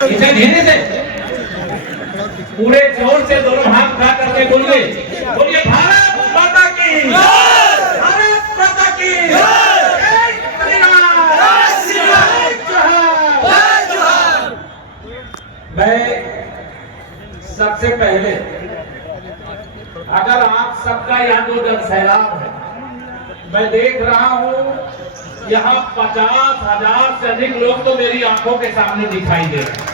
इसे धीरे से पूरे जोर से दोनों हाथ उठा करके बोलिए, बोलिए भारत माता की, भारत माता की, मैं सबसे पहले अगर आप सबका यहाँ जो जन सैलाब है, मैं देख रहा हूँ यहाँ 50,000 से अधिक लोग तो मेरी आंखों के सामने दिखाई दे रहे हैं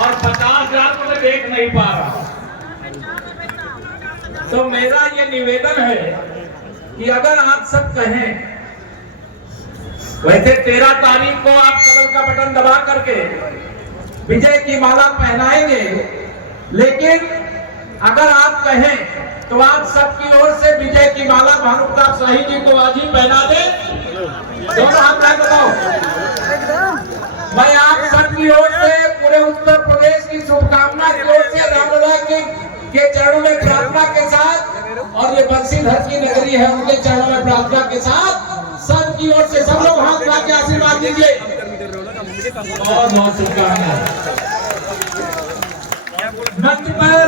और 50,000 को मैं देख नहीं पा रहा। तो मेरा ये निवेदन है कि अगर आप सब कहें, वैसे 13 तारीख को आप कमल का बटन दबा करके विजय की माला पहनाएंगे, लेकिन अगर आप कहें तो आप सबकी ओर से विजय की माला भानु प्रताप शाही जी को आज ही पहना दे। दोनों हाथ में बताओ। मैं आप सबकी ओर से पूरे उत्तर प्रदेश की शुभकामना की ओर से रामलला के चरणों में प्रार्थना के साथ, और ये बंसीधर की नगरी है उनके चरणों में प्रार्थना के साथ सबकी ओर से सब लोग हाथ उठा के आशीर्वाद दीजिए। बहुत बहुत शुभकामनाएं। मंच पर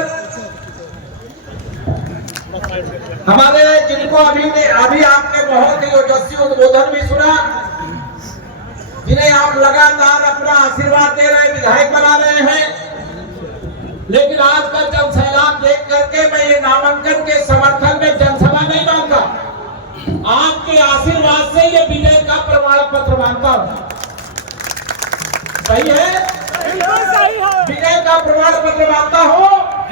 हमारे जिनको अभी आपने बहुत ही ओजस्वी उद्बोधन भी सुना, जिन्हें आप लगातार अपना आशीर्वाद दे रहे, विधायक बना रहे हैं, लेकिन आज का जन सैलाब देख करके मैं ये नामांकन के समर्थन में जनसभा नहीं मानता, आपके आशीर्वाद से ये विजय का प्रमाण पत्र मानता हूं। सही है? विजय का प्रमाण पत्र मानता हूं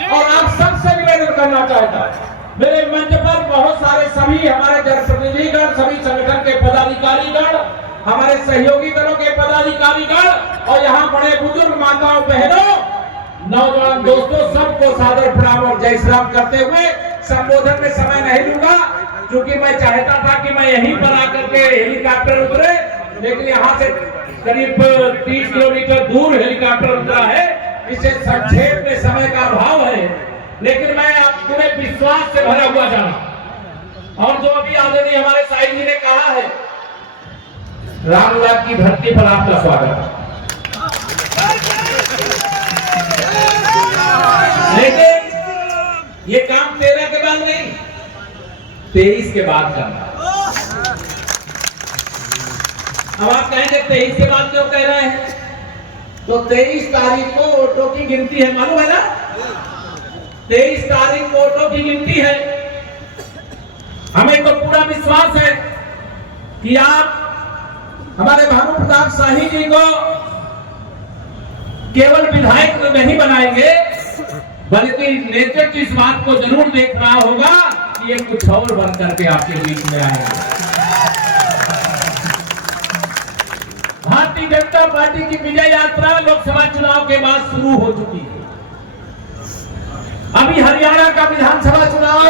और आप सबसे निवेदन करना चाहता हूं। मेरे मंच पर बहुत सारे सभी हमारे जनप्रतिनिधिगण, सभी संगठन के पदाधिकारीगण, हमारे सहयोगी दलों के पदाधिकारीगण और यहाँ बड़े बुजुर्ग माताओं बहनों, नौजवान दोस्तों, सबको सादर प्रणाम और जय श्री राम करते हुए संबोधन में समय नहीं लूंगा, क्योंकि मैं चाहता था कि मैं यहीं पर आकर के हेलीकॉप्टर उतरे, लेकिन यहाँ से करीब 30 किलोमीटर दूर हेलीकॉप्टर उतरा है, इसे संक्षेप में समय का अभाव है, लेकिन मैं आप पूरे विश्वास से भरा हुआ जाना। और जो अभी आदरणीय हमारे साईं जी ने कहा है, रामलला की धरती पर आपका स्वागत है, लेकिन ये काम 13 के बाद नहीं, 23 के बाद करना। अब आप कहेंगे 23 के बाद क्यों कह रहे हैं? तो 23 तारीख को वोटों की गिनती है, मालूम है ना? 23 तारीख को वोटों की गिनती है। हमें तो पूरा विश्वास है कि आप हमारे भानु प्रताप शाही जी को केवल विधायक नहीं बनाएंगे, बल्कि नेतृत्व इस बात को जरूर देख रहा होगा कि ये कुछ और बन करके आपके बीच में आएगा। भारतीय जनता पार्टी की विजय यात्रा लोकसभा चुनाव के बाद शुरू हो चुकी है। अभी हरियाणा का विधानसभा चुनाव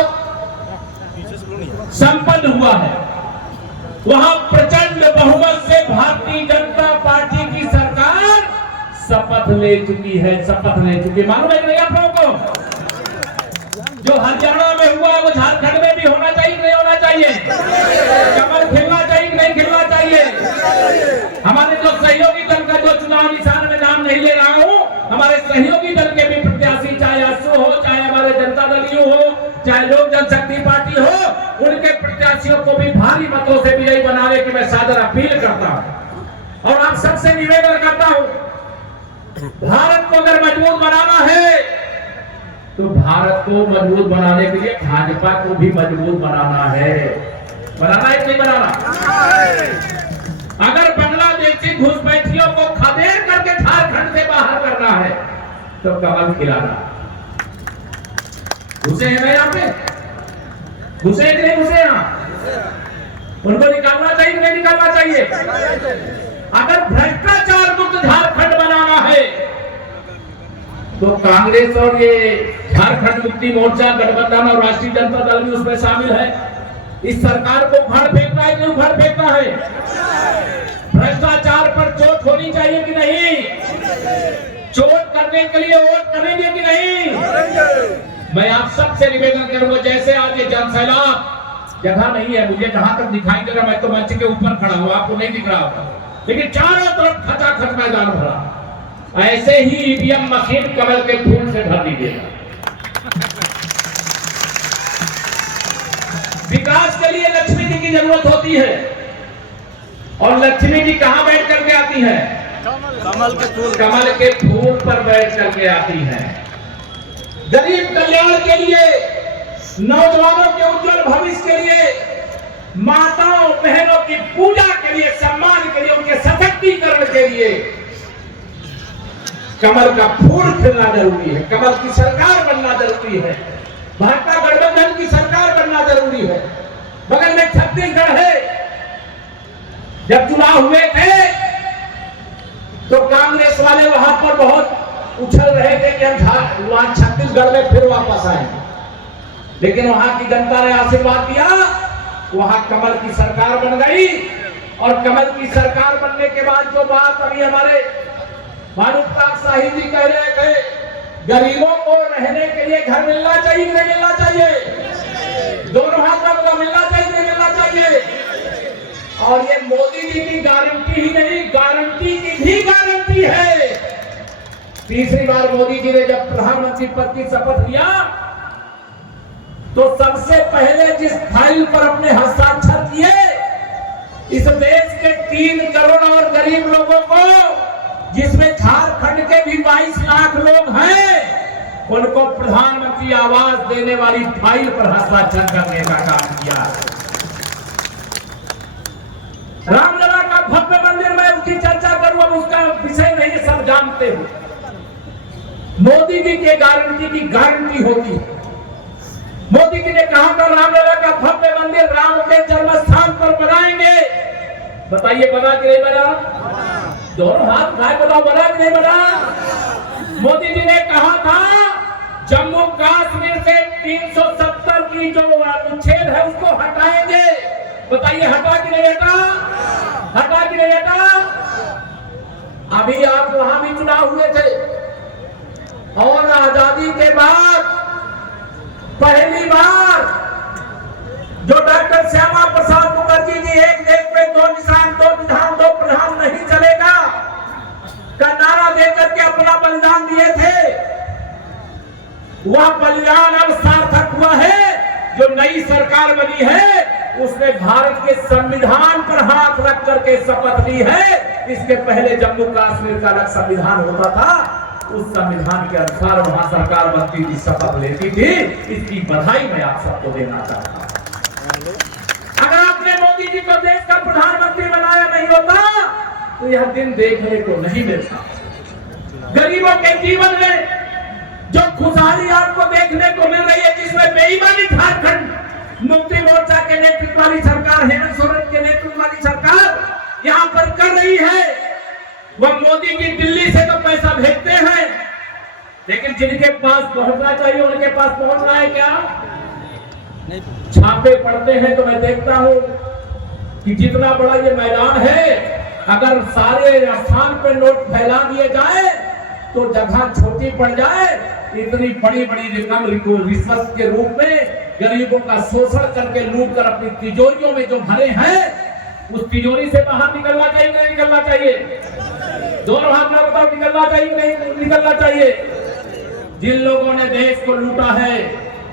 संपन्न हुआ है, वहां प्रचंड बहुमत से भारतीय जनता पार्टी की सरकार शपथ ले चुकी है, शपथ ले चुकी है। मालूम है कि नहीं आप लोगों को? जो हरियाणा में हुआ वो झारखंड में भी होना चाहिए कि नहीं होना चाहिए? कमल खिलना चाहिए कि नहीं खिलना चाहिए? हमारे जो सहयोगी दल का जो चुनाव निशान में नाम नहीं ले रहा हूं, हमारे सहयोगी दल के भी प्रत्याशी, चाहे आसू हो, चाहे हमारे जनता दल यू हो, चाहे लोक जनशक्ति पार्टी हो, उनके प्रत्याशियों को भी भारी मतों से विजयी बनाने की मैं सादर अपील करता हूं। और आप सबसे निवेदन करता हूं, भारत को अगर मजबूत बनाना है तो भारत को मजबूत बनाने के लिए भाजपा को भी मजबूत बनाना है। बनाना है कि नहीं बनाना? अगर बांग्लादेशी घुसपैठियों को खदेड़ करके झारखंड से बाहर करना है तो कमल खिलाना। घुसे हैं ना यहाँ पे? घुसे कि नहीं घुसे? यहाँ उनको निकालना चाहिए कि नहीं निकालना चाहिए? अगर भ्रष्टाचार मुक्त झारखंड बनाना है तो कांग्रेस और ये झारखंड मुक्ति मोर्चा गठबंधन और राष्ट्रीय जनता दल भी उसमें शामिल है। इस सरकार को उखाड़ फेंकना है कि उखाड़ फेंकना है? भ्रष्टाचार पर चोट होनी चाहिए कि नहीं? चोट करने के लिए वोट करेंगे कि नहीं? मैं आप सबसे निवेदन करूंगा, जैसे आज ये जन सैलाब, जगह नहीं है मुझे, जहां तक दिखाई दे रहा मैं तो मंच के ऊपर खड़ा हूं, आपको नहीं दिख रहा होगा। लेकिन चारों तरफ खचाखच मैदान भरा। ऐसे ही ईवीएम मशीन कमल के फूल से भर दीजिएगा। विकास के लिए लक्ष्मी जी की जरूरत होती है, और लक्ष्मी जी कहां बैठ करके आती है? कमल के फूल पर बैठ करके आती है। गरीब कल्याण के लिए, नौजवानों के उज्जवल भविष्य के लिए, माताओं बहनों की पूजा के लिए, सम्मान के लिए, उनके सशक्तिकरण के लिए कमल का फूल खिलना जरूरी है। कमल की सरकार बनना जरूरी है। भाजपा गठबंधन की सरकार बनना जरूरी है। बगल में छत्तीसगढ़ है। जब चुनाव हुए थे तो कांग्रेस वाले वहां पर बहुत उछल रहे थे कि हम वहां छत्तीसगढ़ में फिर वापस आएंगे, लेकिन वहां की जनता ने आशीर्वाद दिया। वहां कमल की सरकार बन गई, और कमल की सरकार बनने के बाद जो बात अभी हमारे भानुप्रताप शाही जी कह रहे थे, गरीबों को रहने के लिए घर मिलना चाहिए कि नहीं मिलना चाहिए? दोनों हाथ में मिलना चाहिए कि नहीं मिलना चाहिए? और ये मोदी जी की गारंटी ही नहीं, गारंटी की भी गारंटी है। तीसरी बार मोदी जी ने जब प्रधानमंत्री पद की शपथ लिया तो सबसे पहले जिस फाइल पर अपने हस्ताक्षर किए, इस देश के 3 करोड़ और गरीब लोगों को, जिसमें झारखंड के भी 22 लाख लोग हैं, उनको प्रधानमंत्री आवास देने वाली फाइल पर हस्ताक्षर करने का काम किया। रामलला का भव्य मंदिर, मैं उसकी चर्चा करूं, अब उसका विषय नहीं, सब जानते हो। मोदी जी के गारंटी की गारंटी होती है। मोदी जी ने कहा था रामलला का भव्य मंदिर राम के जन्म स्थान पर बनाएंगे। बताइए बना कि नहीं बना? दोनों हाथ उठाए बताओ, बना कि नहीं बना? मोदी जी ने कहा था जम्मू कश्मीर से 370 की जो अनुच्छेद है उसको हटाएंगे। बताइए हटा कि नहीं हटा? हटा कि नहीं हटा? अभी आप वहां भी चुनाव हुए थे, और आजादी के बाद पहली बार जो डॉक्टर श्यामा प्रसाद मुखर्जी जी एक देश में 2 निशान 2 विधान 2 प्रधान नहीं चलेगा का नारा देकर के अपना बलिदान दिए थे, वह बलिदान अब सार्थक हुआ है। जो नई सरकार बनी है उसने भारत के संविधान पर हाथ रख करके शपथ ली है। इसके पहले जम्मू कश्मीर का अलग संविधान होता था, उस संविधान के अनुसार वहां सरकार बनती थी, शपथ लेती थी। इसकी बधाई मैं आप सबको देना चाहता हूं। अगर आपने मोदी जी को देश का प्रधानमंत्री बनाया नहीं होता तो यह दिन देखने को नहीं मिलता। गरीबों के जीवन में जो खुशहाली आपको देखने को मिल रही है, जिसमें बेईमानी झारखंड मुक्ति मोर्चा के नेतृत्व वाली सरकार, हेमंत सोरेन के नेतृत्व वाली सरकार यहाँ पर कर रही है, वह मोदी जी दिल्ली से तो पैसा भेजते हैं, लेकिन जिनके पास पहुंचना चाहिए उनके पास पहुंच रहा है क्या? छापे पड़ते हैं तो मैं देखता हूं कि जितना बड़ा ये मैदान है, अगर सारे स्थान पे नोट फैला दिए जाए तो जगह छोटी पड़ जाए। इतनी बड़ी बड़ी रकम रिश्वत के रूप में गरीबों का शोषण करके लूट कर अपनी तिजोरियों में जो भरे हैं, उस तिजोरी से बाहर निकलना चाहिए नहीं निकलना चाहिए? दोनों हाथ में बताओ, निकलना चाहिए नहीं निकलना चाहिए? जिन लोगों ने देश को लूटा है,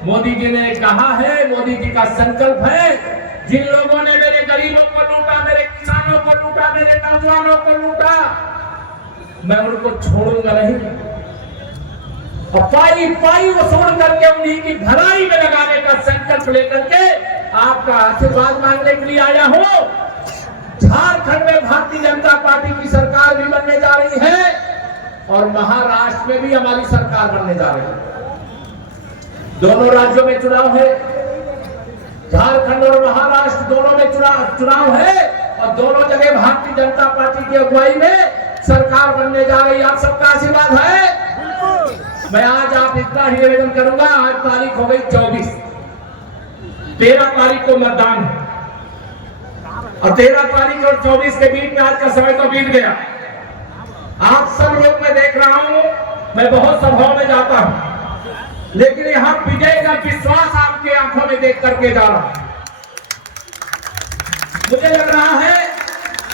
मोदी जी ने कहा है, मोदी जी का संकल्प है, जिन लोगों ने मेरे गरीबों को लूटा, मेरे किसानों को लूटा, मेरे नौजवानों को लूटा, मैं उनको छोड़ूंगा नहीं। और पाई पाई वसूल करके उन्हीं की भलाई में लगाने का संकल्प लेकर के आपका आशीर्वाद मांगने के लिए आया हूं। झारखंड में भारतीय जनता पार्टी की सरकार भी बनने जा रही है, और महाराष्ट्र में भी हमारी सरकार बनने जा रही है। दोनों राज्यों में चुनाव है, झारखंड और महाराष्ट्र दोनों में चुनाव है, और दोनों जगह भारतीय जनता पार्टी की अगुवाई में सरकार बनने जा रही है। आप सबका आशीर्वाद है। मैं आज आप इतना ही निवेदन करूंगा, आज तारीख हो गई 24, 13 तारीख को मतदान है, और 13 तारीख और 24 के बीच में आज का समय तो बीत गया। आप सब लोग मैं देख रहा हूं, मैं बहुत सभाओं में जाता हूं, लेकिन यहां विजय का विश्वास आपके आंखों में देख करके जा रहा हूं। मुझे लग रहा है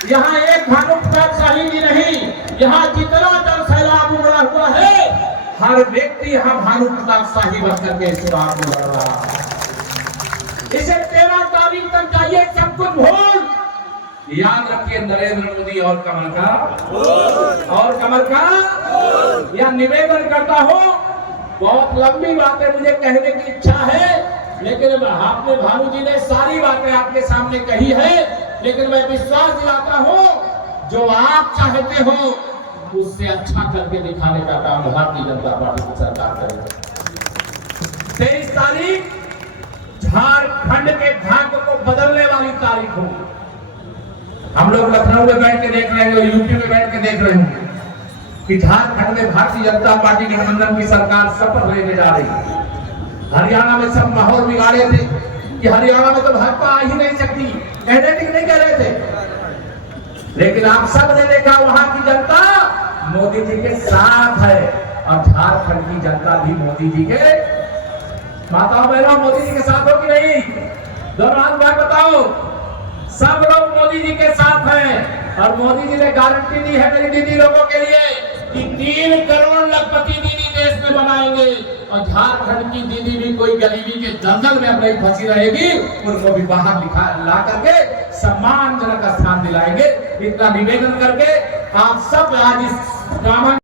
यहाँ एक भानु प्रताप शाही जी नहीं, यहाँ जितना जन सैलाब उमड़ा हुआ है, हर व्यक्ति यहाँ भानु प्रताप शाही बनकर के चुनाव लड़ रहा है। इसे 13 तारीख तक जाइए, सब कुछ भूल। याद रखिए, नरेंद्र मोदी और कमल का यह निवेदन करता हूँ। बहुत लंबी बातें मुझे कहने की इच्छा है, लेकिन आपने भानु जी ने सारी बातें आपके सामने कही है, लेकिन मैं विश्वास दिलाता हूँ जो आप चाहते हो उससे अच्छा करके दिखाने का काम भारतीय जनता पार्टी की सरकार करेगी। 23 तारीख झारखंड के भाग्य को बदलने वाली तारीख होगी। हम लोग लखनऊ में बैठ के देख रहे हैं, यूपी में बैठ के देख रहे होंगे कि झारखंड में भारतीय जनता पार्टी गठबंधन की सरकार शपथ लेने जा रही है। हरियाणा में सब माहौल बिगाड़े थे कि हरियाणा में तो भाजपा आ ही नहीं सकती, कहने की नहीं कह रहे थे, लेकिन आप सब ने देखा वहां की जनता मोदी जी के साथ है, और झारखंड की जनता भी मोदी जी के, माताओं बहनों, मोदी जी के साथ हो कि नहीं? दोनों हाथ भाई बताओ। सब लोग मोदी जी के साथ हैं, और मोदी जी ने गारंटी दी है मेरी दीदी लोगों के लिए कि 3 करोड़ लखपति दीदी देश में बनाएंगे, और झारखंड की दीदी भी कोई गरीबी के दलदल में अब नहीं फंसी रहेगी, उनको भी बाहर ला करके सम्मानजनक स्थान दिलाएंगे। इतना निवेदन करके आप सब आज इस